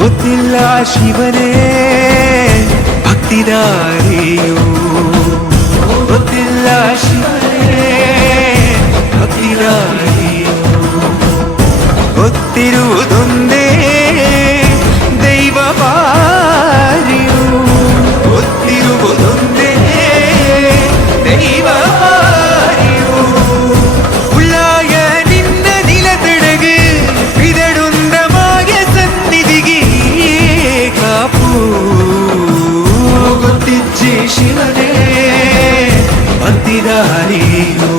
ಗೊತ್ತಿಲ್ಲ ಶಿವನೇ ಭಕ್ತಿದಾರಿಯು, ಗೊತ್ತಿಲ್ಲ ಶಿವನೇ ಭಕ್ತಿದಾರಿಯು, ಗೊತ್ತಿರುವುದೊಂದೇ ದೈವ ಬಾರಿಯು, ಗೊತ್ತಿರುವುದೊಂದೇ ದೈವ ಬಾರಿಯು. ಉಳ್ಳಾಯ ನಿನ್ನ ನಿಲತಡகு ವಿದಡುಂದಮಾಯ ಸನ್ನಿಧಿಗೆ ಕಾಪು, ಗೊತ್ತಿಜ್ಜೆ ಶಿವನೇ ಭಕ್ತಿದಾರಿಯು.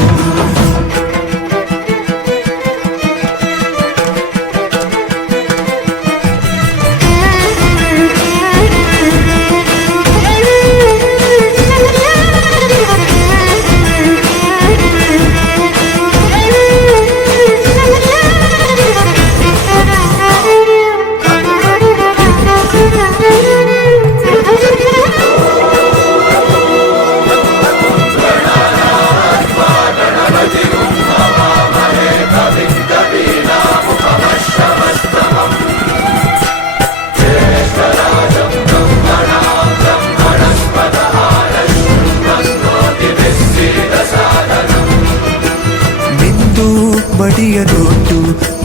ಮಡಿಯನೊಟ್ಟು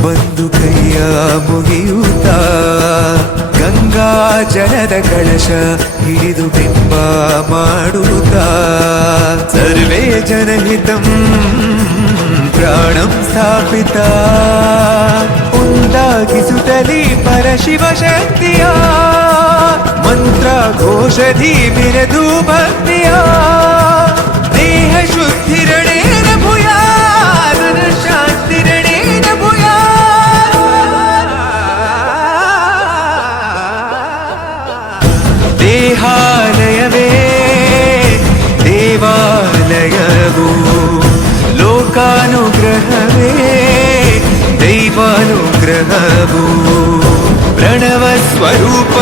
ಬಂದು ಕೈಯ ಮುಗಿಯುತ್ತ ಗಂಗಾ ಜಲದ ಕಳಶ ಹಿಡಿದು ಬಿಂಬ ಮಾಡುತ್ತ ಸರ್ವೇ ಜನಹಿತಂ ಪ್ರಾಣಂ ಸ್ಥಾಪಿತ ಉಂದಾಗಿಸುತ್ತಲೀ ಪರಶಿವ ಶಕ್ತಿಯ ಮಂತ್ರ ಘೋಷಧಿ ಬಿರದು ಭಕ್ತಿಯ ದೇಹ ಶುದ್ಧಿರಣೇನ ಭೂಯ ಶಾಂತಿರಣೇನ ಭೂಯ. ದೇಹಾಲಯವೇ ದೇವಾಲಯವು, ಲೋಕಾನುಗ್ರಹವೇ ದೈವಾನುಗ್ರಹವು, ಪ್ರಣವ ಸ್ವರೂಪ